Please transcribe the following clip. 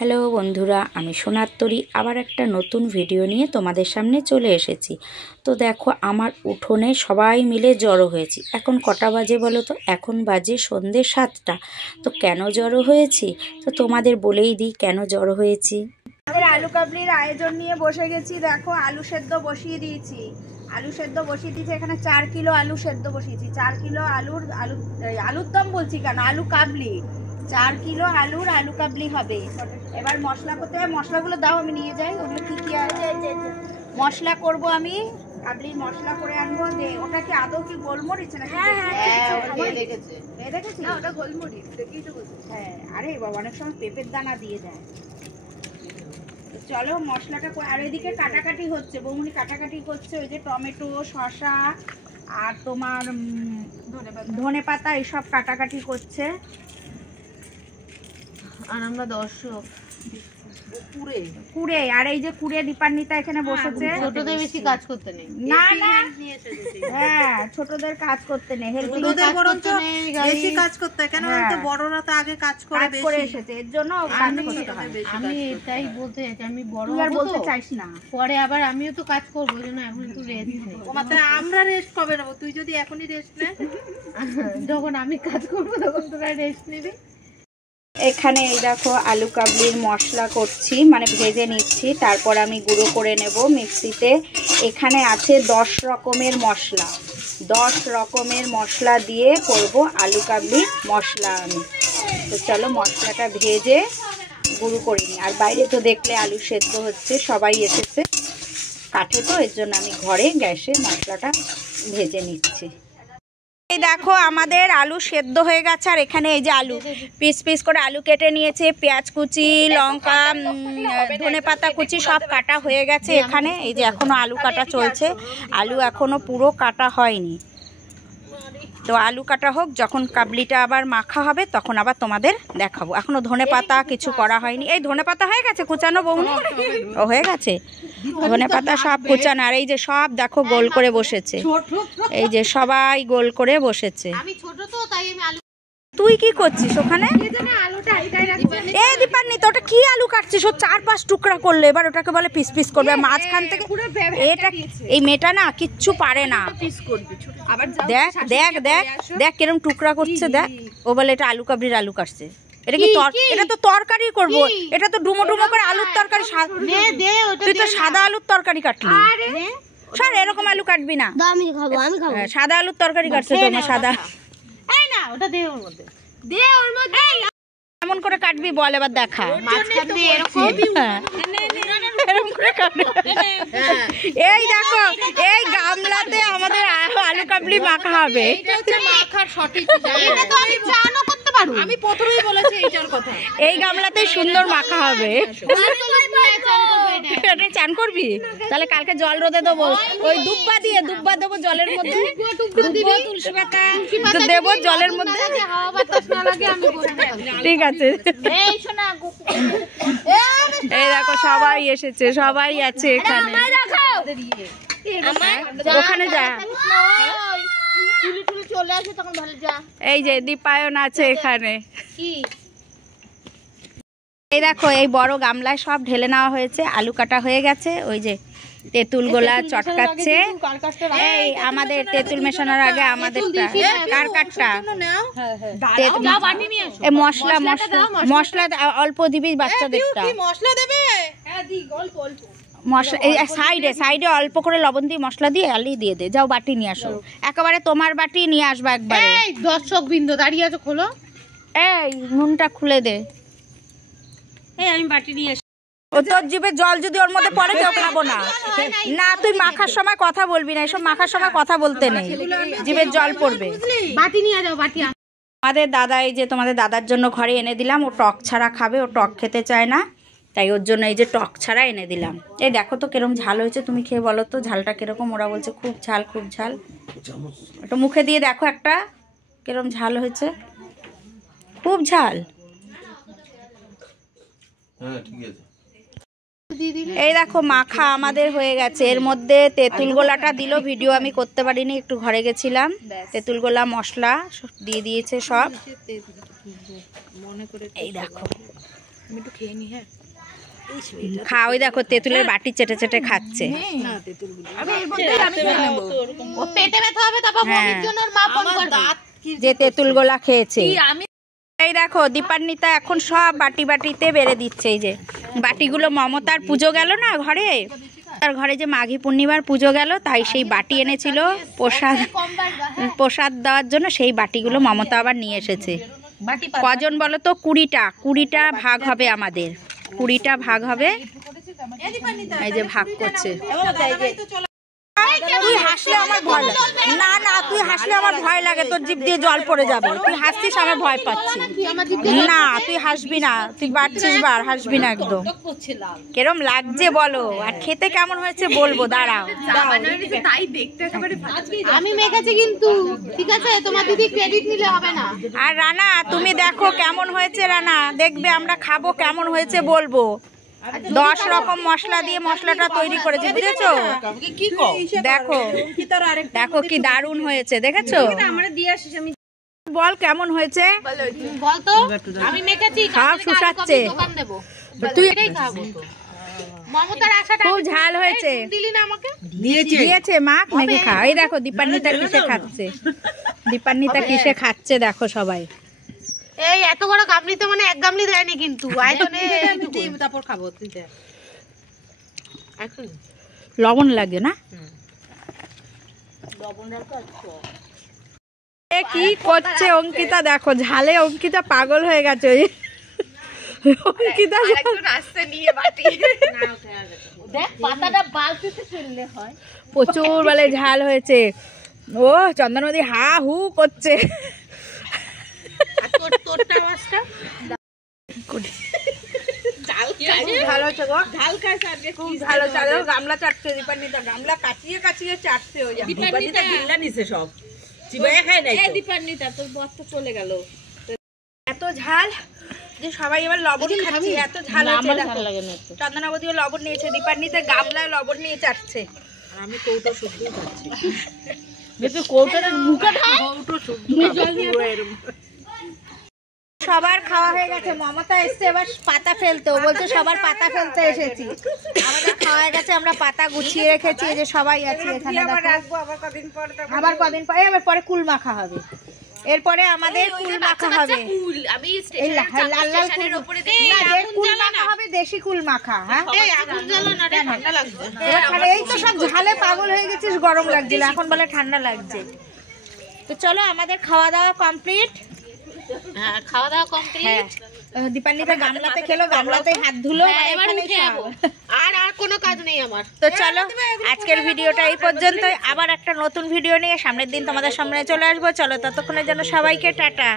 Hello বন্ধুরা, আমি সোনার তরী আবার একটা নতুন ভিডিও নিয়ে তোমাদের সামনে চলে এসেছি। তো দেখো, আমার উঠোনে সবাই মিলে জড়ো হয়েছি। এখন কটা বাজে বলো তো? এখন বাজে সন্ধ্যে 7টা। তো কেন জড়ো হয়েছি তো তোমাদের বলেই দিই কেন জড়ো হয়েছি। আমাদের আলু কাবলির আয়োজন নিয়ে বসে গেছি। দেখো, আলু সেদ্ধ বসিয়ে দিয়েছি। এখানে 4 কিলো আলু সেদ্ধ বসিয়েছি। 4 কিলো আলুর দম বলছি কেন, আলু কাবলি। 4 কিলো আলু কাবলি হবে। এবার মশলা করতে হবে। মশলাগুলো দাও, আমি নিয়ে যাই। ওগুলো কি কি আছে? মশলা করব আমি। কাবলির মশলা করে আনবো। ওটা কি আদৌ কি গোলমরিচ নাকি? ওটা গোলমরিচ দেখেই তো বলছি। হ্যাঁ, আরে বাবা, অনেক সময় পেঁপের দানা দিয়ে দেয়। চলো মশলাটা, আর এদিকে কাটাকাটি হচ্ছে, বৌমনি কাটাকাটি করছে। ওই যে টমেটো, শসা আর তোমার ধনেপাতা এসব কাটাকাটি করছে। আর আমরা দর্শক কুড়ে, আর এই যে কুড়ে দীপান্বিতা এখানে বসেছে। ছোটদের বেশি কাজ করতে নেই। না না, হ্যাঁ, ছোটদের কাজ করতে নেই, হেল্পিং বেশি কাজ করতে কেন বলতো, বড়রা তো আগে কাজ করে এসেছে, এর জন্য আমি এটাই বলতে চাই, আমি বড় আর বলতে চাইস না। পরে আবার আমিও তো কাজ করবো, ওই জন্য এখন একটু রেস্ট নেই। আমরা রেস্ট কবে নেবো? তুই যদি এখনই রেস্ট নে, যখন আমি কাজ করবো তখন তোরা রেস্ট নিবি। এখানে এই দেখো, আলু কাবলির মশলা করছি, মানে ভেজে নিচ্ছি, তারপর আমি গুঁড়ো করে নেব মিক্সিতে। এখানে আছে 10 রকমের মশলা। 10 রকমের মশলা দিয়ে করব আলু কাবলির মশলা আমি। তো চলো মশলাটা ভেজে গুঁড়ো করে নিই। আর বাইরে তো দেখলে আলু সেদ্ধ হচ্ছে, সবাই এসেছে কাঠে, তো এর জন্য আমি ঘরে গ্যাসে মশলাটা ভেজে নিচ্ছি। এই দেখো, আমাদের আলু সেদ্ধ হয়ে গেছে। আর এখানে এই যে আলু পিস পিস করে আলু কেটে নিয়েছে, পেঁয়াজ কুচি, লঙ্কা, ধনেপাতা কুচি সব কাটা হয়ে গেছে এখানে। এই যে এখনো আলু কাটা চলছে, আলু এখনো পুরো কাটা হয়নি। তো আলু কাটা হোক, যখন কাবলিটা আবার মাখা হবে তখন আবার তোমাদের দেখাবো। এখনো ধনেপাতা কিছু করা হয়নি। এই ধনেপাতা হয়ে গেছে কুচানো বৌনি? ও হয়ে গেছে ধনেপাতা সব কুচানো। আর এই যে সব দেখো গোল করে বসেছে, এই যে সবাই গোল করে বসেছে। তুই কি করছিস ওখানে? এই দীপান্বিতা, ওটা কি আলু কাটছিস? ও 4-5 টুকরা করলে, এবার ওটাকে বলে পিস পিস করবে। মাঝখান থেকে এটা, এই মেয়েটা না কিচ্ছু পারে না। দেখ দেখ দেখ দেখ কিরম টুকরা করছে, দেখ। ও বলে এটা আলু কাবলির আলু কাটছে। এটা কি এটা তো তরকারি করবো, এটা তো ডুমো ডুমো করে আলুর তরকারি। তুই তো সাদা আলুর তরকারি কাটলি। স্যার, এরকম আলু কাটবি না, সাদা আলুর তরকারি কাটছে তোমার। সাদা এমন করে কাটবি বল, এবার দেখা। এই দেখো, এই গামলাতে আমাদের আলু কাবলি মাখা হবে। আমি প্রথমেই বলেছি এইটার কথা। এই গামলাতে সুন্দর মাখা হবে। চান করবি? তাহলে কালকে জল রোদে দেবো, ওই দুব্বা দেবো জলের মধ্যে, দেবো জলের মধ্যে। ঠিক আছে। এই দেখো, সবাই এসেছে, সবাই আছে এখানে। ওখানে যা, এই যে দীপায়ন আছে এখানে। এই দেখো, এই বড় গামলায় সব ঢেলে নেওয়া হয়েছে, আলু কাটা হয়ে গেছে। ওই যে তেঁতুল গোলা চটকাচ্ছে। এই আমাদের তেঁতুল মেশানোর আগে আমাদেরটা কার কাটটা মশলা মশলা অল্প দিবি বাচ্চাদেরটা। মশলা এই সাইডে অল্প করে লবণ দিয়ে মশলা দিয়ে আলু দিয়ে দে। যাও বাটি নিয়ে আসো, একেবারে তোমার বাটি নিয়ে আসবা একবারে। দর্শক বিন্দু দাঁড়িয়ে আছে, খোলো। এই নুনটা খুলে দে। এই আমি বাটি নিয়ে আসি। ও তোর জিভে জল যদি ওর মধ্যে পড়ে কেউ খাবো না। না, তুই মাখার সময় কথা বলবি না, এসব মাখার সময় কথা বলতে নেই, জিভের জল পড়বে। বাটি নিয়ে যাও, বাটি। আমাদের দাদা, এই যে তোমাদের দাদার জন্য ঘরে এনে দিলাম। ও টক ছাড়া খাবে, ও টক খেতে চায় না, তাই ওর জন্য এই যে টক ছাড়া এনে দিলাম। এই দেখো তো কিরম ঝাল হয়েছে, তুমি খেয়ে বলো তো ঝালটা কিরকম। ওরা বলছে খুব ঝাল, খুব ঝাল। ওটা মুখে দিয়ে দেখো একটা, কিরম ঝাল হয়েছে। খুব ঝাল। এই দেখো, মাখা আমাদের হয়ে গেছে। এর মধ্যে তেঁতুল গোলাটা দিল, ভিডিও আমি করতে পারিনি, একটু ঘরে গেছিলাম। তেঁতুল গোলা মশলা দিয়ে দিয়েছে সব। এই দেখো, আমি একটু খেয়ে নি। হ্যাঁ খাওয়াই দেখো তেঁতুলের বাটি চেটে চেটে খাচ্ছে। ও পেটে ব্যথা হবে তারপর মমির জন্য ওর মা ফোন করবে যে তেঁতুল গোলা খেয়েছে। এই দেখো দীপান্বিতা এখন সব বাটি বাটিতে বেড়ে দিচ্ছে। এই যে বাটিগুলো মমতার পুজো গেল না ঘরে, তার ঘরে যে মাঘী পূর্ণিমার পুজো গেল, তাই সেই বাটি এনেছিল প্রসাদ দেওয়ার জন্য। সেই বাটিগুলো মমতা আবার নিয়ে এসেছে। কজন বলো তো? 20টা ভাগ হবে আমাদের, 20টা ভাগ হবে। এই যে ভাগ করছে। তুই হাসলে আমার ভয় লাগে। না না, তুই হাসলে আমার ভয় লাগে, তোর জিভ দিয়ে জল পড়ে যাবে। তুই হাসছিস, আমার ভয় পাচ্ছি। না তুই হাসবি না, তুই বাড়ছিস বার, হাসবি না একদম। কেরম লাগছে বলো, আর খেতে কেমন হয়েছে বলবো, দাঁড়াও। আমি মেখেছি কিন্তু, ঠিক আছে? তোমার দিদি ক্রেডিট নিলে হবে না। আর রানা তুমি দেখো কেমন হয়েছে। রানা দেখবে, আমরা খাবো, কেমন হয়েছে বলবো। 10 রকম মশলা দিয়ে মশলাটা তৈরি করেছে, বুঝেছো? দেখো দেখো কি দারুণ হয়েছে, দেখেছো? বল কেমন হয়েছে বল তো। আমি মেখেছি, সব শুষাচ্ছে। দোকান দেব, তুই এটাই খাবো তো। মমতার আশাটা খুব ঝাল হয়েছে। দিলি না আমাকে? দিয়েছে মা, মেখে খা। এই দেখো দীপান্বিতা কিসে খাচ্ছে, দীপান্বিতা কিসে খাচ্ছে দেখো সবাই। এই এত বড় গামলিতে মানে এক গামলি দেয়নি কিন্তু, আয়তনে তারপর খাবো। তুই দেখ এখন লবণ লাগে না? এ কি করছে অঙ্কিতা, দেখো ঝালে অঙ্কিতা পাগল হয়ে গেছে। অঙ্কিতা আসতে নিয়ে বাটি দেখ, পাতাটা বালতিতে ফেললে হয়। প্রচুর বলে ঝাল হয়েছে। ও চন্দনমতি হা হু করছে। তোরটা মাছটা গামলা চাটছে দীপান্বিতা, গামলা কাচিয়ে কাচিয়ে চাটছে। এত ঝাল যে সবাই এবার লবণ খাচ্ছে, এত ঝাল হয়েছে। চন্দনাবতীও লবণ নিয়েছে, দীপান্বিতা গামলায় লবণ নিয়ে চাটছে। আমি কৌটো শুদ্ধ খাচ্ছি। কৌটোটা মুখে সবার খাওয়া হয়ে গেছে। মমতা এসছে এবার পাতা ফেলতে, ও বলছে সবার পাতা ফেলতে এসেছি। আমাদের খাওয়া হয়ে গেছে, আমরা পাতা গুছিয়ে রেখেছি। এই যে সবাই আছে এখানে, আবার কদিন পরে আবার পরে কুল মাখা হবে। এরপরে আমাদের কুল মাখা হবে, কুল মাখা হবে, দেশি কুল মাখা। হ্যাঁ এই তো সব ঝালে পাগল হয়ে গেছিস, গরম লাগছিল, এখন বলে ঠান্ডা লাগছে। তো চলো আমাদের খাওয়া দাওয়া কমপ্লিট। হ্যাঁ খাওয়া দাওয়া কমপ্লিট। দীপান্বিতা গামলাতে খেলো, গামলাতে হাত ধুলো, এবার উঠে যাবো। আর কোনো কাজ নেই আমার। তো চলো আজকের ভিডিওটা এই পর্যন্ত। আবার একটা নতুন ভিডিও নিয়ে সামনের দিন তোমাদের সামনে চলে আসবো। চলো ততক্ষণের জন্য সবাইকে টাটা।